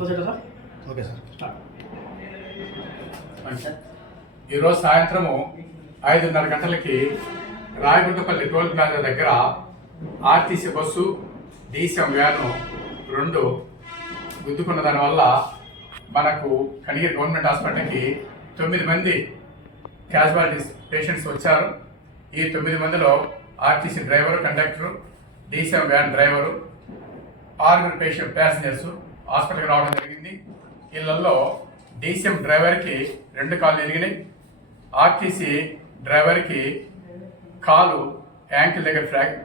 Sir okay sir start ఈరోజు సాయంత్రము ఐదున్నర గంటలకి రాయగుంటపల్లి టోల్ ప్లాజా దగ్గర ఆర్టీసీ బస్సు డీసీఎం వ్యాను రెండు గుద్దుకున్న దానివల్ల మనకు కనిగిరి గవర్నమెంట్ హాస్పిటల్కి తొమ్మిది మంది క్యాజువాలిటీస్ పేషెంట్స్ వచ్చారు. ఈ తొమ్మిది మందిలో RTC driver conductor DCM van driver ఆరుగురు పేషెంట్ ప్యాసింజర్స్ హాస్పిటల్కి రావడం జరిగింది. వీళ్ళల్లో డీసీఎం డ్రైవర్కి రెండు కాళ్ళు ఎరిగినాయి ఆర్టీసీ డ్రైవర్కి కాలు యాంకిల్ దగ్గర ఫ్రాక్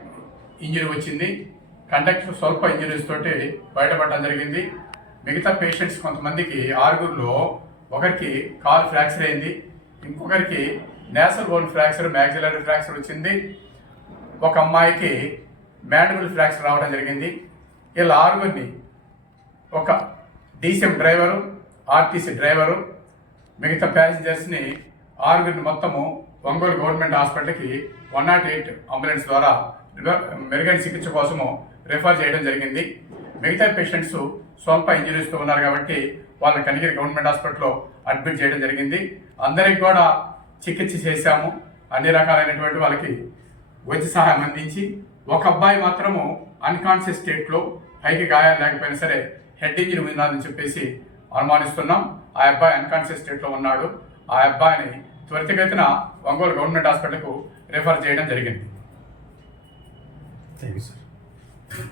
ఇంజరీ వచ్చింది. కండక్టర్ స్వల్ప ఇంజరీస్ తోటి బయటపడడం జరిగింది. మిగతా పేషెంట్స్ కొంతమందికి ఆరుగురిలో ఒకరికి కాలు ఫ్రాక్చర్ అయింది. ఇంకొకరికి nasal bone fracture maxillary fracture వచ్చింది. ఒక అమ్మాయికి మ్యాండబుల్ ఫ్రాక్చర్ రావడం జరిగింది. వీళ్ళ ఆరుగురిని ఒక డీసీఎం డ్రైవరు ఆర్టీసీ డ్రైవరు మిగతా ప్యాసింజర్స్ని ఆరుగురిని మొత్తము ఒంగోలు గవర్నమెంట్ హాస్పిటల్కి వన్ నాట్ ఎయిట్ అంబులెన్స్ ద్వారా మెరుగైన చికిత్స కోసము రిఫర్ చేయడం జరిగింది. మిగతా పేషెంట్స్ స్వల్ప ఇంజరీస్తో ఉన్నారు కాబట్టి వాళ్ళని కనిగిరి గవర్నమెంట్ హాస్పిటల్లో అడ్మిట్ చేయడం జరిగింది. అందరికి కూడా చికిత్స చేశాము. అన్ని రకాలైనటువంటి వాళ్ళకి వైద్య సహాయం అందించి ఒక అబ్బాయి మాత్రము అన్కాన్షియస్ స్టేట్లో పైకి గాయాలు లేకపోయినా సరే హెడ్ ఇంజరీ ఉన్నదని చెప్పేసి అనుమానిస్తున్నాం. ఆ అబ్బాయి అన్కాన్షియస్ స్టేట్లో ఉన్నాడు. ఆ అబ్బాయిని త్వరితగతిన ఒంగోలు గవర్నమెంట్ హాస్పిటల్కు రిఫర్ చేయడం జరిగింది. Thank you sir